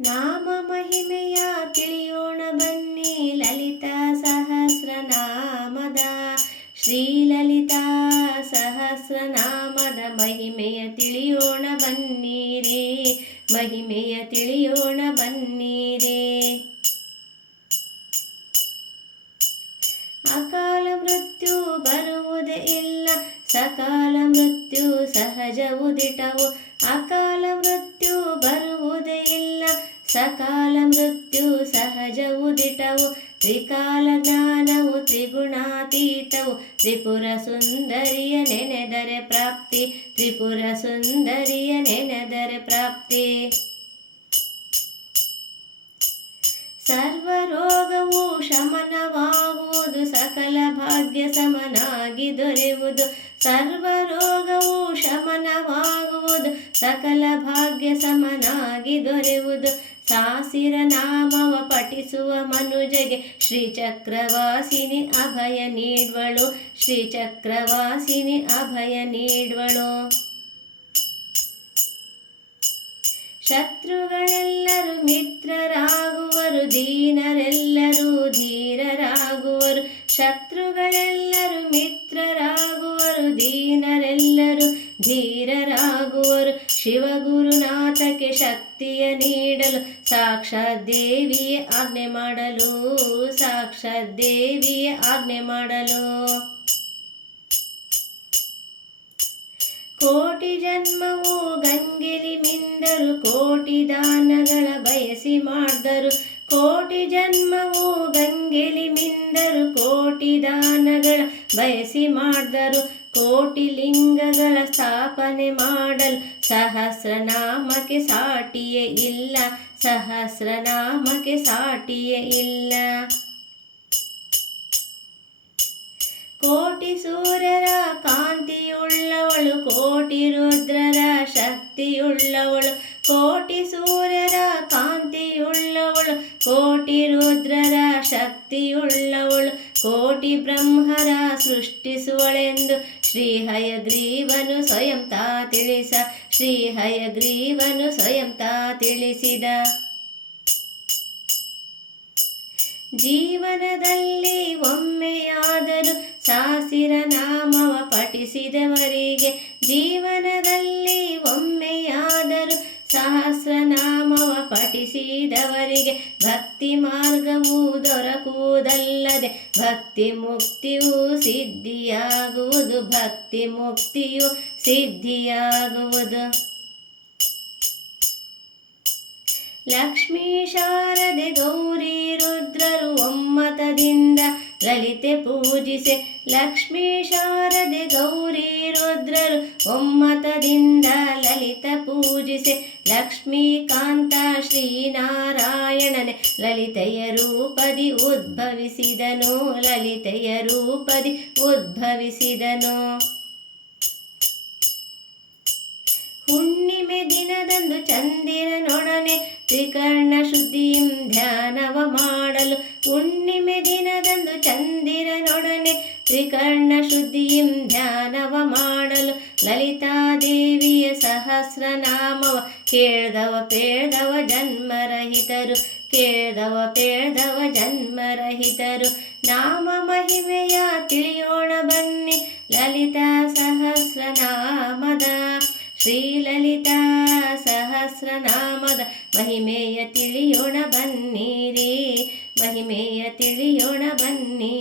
ನಾಮ ಮಹಿಮೆಯ ತಿಳಿಯೋಣ ಬನ್ನಿ ಲಲಿತಾ ಸಹಸ್ರನಾಮದ. ಶ್ರೀ ಲಲಿತಾ ಸಹಸ್ರನಾಮದ ಮಹಿಮೆಯ ತಿಳಿಯೋಣ ಬನ್ನಿರಿ, ಮಹಿಮೆಯ ತಿಳಿಯೋಣ ಬನ್ನಿರಿ. ಅಕಾಲ ಮೃತ್ಯು ಬರುವುದೇ ಇಲ್ಲ, ಸಕಾಲ ಮೃತ್ಯು ಸಹಜವುದಿಟವು ಅಕಾಲ ಮೃತ್ಯು ಬರುವುದೇ ಇಲ್ಲ ಸಕಾಲ ಮೃತ್ಯು ಸಹಜವುದಿಟವು ತ್ರಿಕಾಲ ಜ್ಞಾನವು ತ್ರಿಗುಣಾತೀತವು ತ್ರಿಪುರ ಸುಂದರಿಯ ನೆನೆದರೆ ಪ್ರಾಪ್ತಿ ತ್ರಿಪುರ ಸುಂದರಿಯ ನೆನೆದರೆ ಪ್ರಾಪ್ತಿ ಸರ್ವ ರೋಗವು ಶಮನವಾಗುವುದು ಸಕಲ ಭಾಗ್ಯ ಸಮನಾಗಿ ದೊರೆಯುವುದು ಸರ್ವ ರೋಗವು ಶಮನವಾಗುವುದು ಸಕಲ ಭಾಗ್ಯ ಸಮನಾಗಿ ದೊರೆಯುವುದು ಸಾಸಿರ ನಾಮವ ಪಠಿಸುವ ಮನುಜಗೆ ಶ್ರೀಚಕ್ರವಾಸಿನಿ ಅಭಯ ನೀಡುವಳು, ಶ್ರೀಚಕ್ರವಾಸಿನಿ ಅಭಯ ನೀಡುವಳು. ಶತ್ರುಗಳೆಲ್ಲರೂ ಮಿತ್ರರಾಗುವರು, ದೀನರೆಲ್ಲರೂ ಧೀರರಾಗುವರು. ಶತ್ರುಗಳೆಲ್ಲರೂ ಮಿತ್ರರಾಗುವರು, ದೀನರೆಲ್ಲರೂ ಧೀರರಾಗುವರು. ಶಿವಗುರುನಾಥಕ್ಕೆ ಶಕ್ತಿಯ ನೀಡಲು ಸಾಕ್ಷಾತ್ ದೇವಿಯ ಆಜ್ಞೆ ಮಾಡಲು ಸಾಕ್ಷಾತ್ ದೇವಿಯ ಆಜ್ಞೆ ಮಾಡಲು. ಕೋಟಿ ಜನ್ಮವು ಗಂಗೆಲಿ ಮಿಂದರು, ಕೋಟಿ ದಾನಗಳ ಬಯಸಿ ಮಾಡಿದರು. ಕೋಟಿ ಜನ್ಮವು ಗಂಗೆಲಿ ಮಿಂದರು ಕೋಟಿ ದಾನಗಳ ಬಯಸಿ ಮಾಡಿದರು ಕೋಟಿ ಲಿಂಗಗಳ ಸ್ಥಾಪನೆ ಮಾಡಲು ಸಹಸ್ರನಾಮಕ್ಕೆ ಸಾಟಿಯೇ ಇಲ್ಲ, ಸಹಸ್ರನಾಮಕ್ಕೆ ಸಾಟಿಯೇ ಇಲ್ಲ. ಕೋಟಿ ಸೂರ್ಯರ ಕಾಂತಿಯುಳ್ಳವಳು, ಕೋಟಿ ರುದ್ರರ ಶಕ್ತಿಯುಳ್ಳವಳು ಕೋಟಿ ಸೂರ್ಯರ ಕಾಂತಿಯುಳ್ಳವಳು, ಕೋಟಿ ರುದ್ರರ ಶಕ್ತಿಯುಳ್ಳವಳು, ಕೋಟಿ ಬ್ರಹ್ಮರ ಸೃಷ್ಟಿಸುವಳೆಂದು ಶ್ರೀ ಹಯಗ್ರೀವನು ಸ್ವಯಂ ತಾ ತಿಳಿಸ ಶ್ರೀ ಹಯಗ್ರೀವನು ಸ್ವಯಂ ತಾ ತಿಳಿಸಿದ. ಜೀವನದಲ್ಲಿ ಒಮ್ಮೆಯಾದರೂ ಸಾಸಿರ ನಾಮವ ಪಠಿಸಿದವರಿಗೆ ಪಠಿಸಿದವರಿಗೆ ಭಕ್ತಿ ಮಾರ್ಗವು ದೊರಕುವುದಲ್ಲದೆ ಭಕ್ತಿ ಮುಕ್ತಿಯು ಸಿದ್ಧಿಯಾಗುವುದು, ಭಕ್ತಿ ಮುಕ್ತಿಯು ಸಿದ್ಧಿಯಾಗುವುದು. ಲಕ್ಷ್ಮೀ ಶಾರದೆ ಗೌರಿ ರುದ್ರರು ಒಮ್ಮತದಿಂದ ಲಲಿತೆ ಪೂಜಿಸೆ, ಲಕ್ಷ್ಮೀ ಶಾರದೆ ಗೌರಿ ರುದ್ರರು ಒಮ್ಮತದಿಂದ ಲಲಿತ ಪೂಜಿಸೆ ಲಕ್ಷ್ಮೀಕಾಂತ ಶ್ರೀನಾರಾಯಣನೆ ಲಲಿತೆಯ ರೂಪದಿ ಉದ್ಭವಿಸಿದನು, ಲಲಿತೆಯ ರೂಪದಿ ಉದ್ಭವಿಸಿದನು. ಹುಣ್ಣಿಮೆ ದಿನದಂದು ಚಂದಿರನೊಡನೆ ತ್ರಿಕರ್ಣ ಶುದ್ಧಿಂ ಧ್ಯಾನವ ಮಾಡಲು ಹುಣ್ಣಿಮೆ ದಿನದಂದು ಚಂದಿರನೊಡನೆ ತ್ರಿಕರ್ಣ ಶುದ್ಧಿಂ ಧ್ಯಾನವ ಮಾಡಲು ಲಲಿತಾದೇವಿಯ ಸಹಸ್ರನಾಮವ ಕೇಳ್ದವ ಪೇಳ್ದವ ಜನ್ಮರಹಿತರು, ಕೇಳ್ದವ ಪೇಳ್ದವ ಜನ್ಮರಹಿತರು. ನಾಮ ಮಹಿಮೆಯ ತಿಳಿಯೋಣ ಬನ್ನಿ, ಲಲಿತಾ ಸಹಸ್ರನಾಮದ ಶ್ರೀಲಲಿತಾ ಸಹಸ್ರನಾಮದ ಮಹಿಮೆಯ ತಿಳಿಯೋಣ ಬನ್ನಿರಿ, ಮಹಿಮೆಯ ತಿಳಿಯೋಣ ಬನ್ನಿ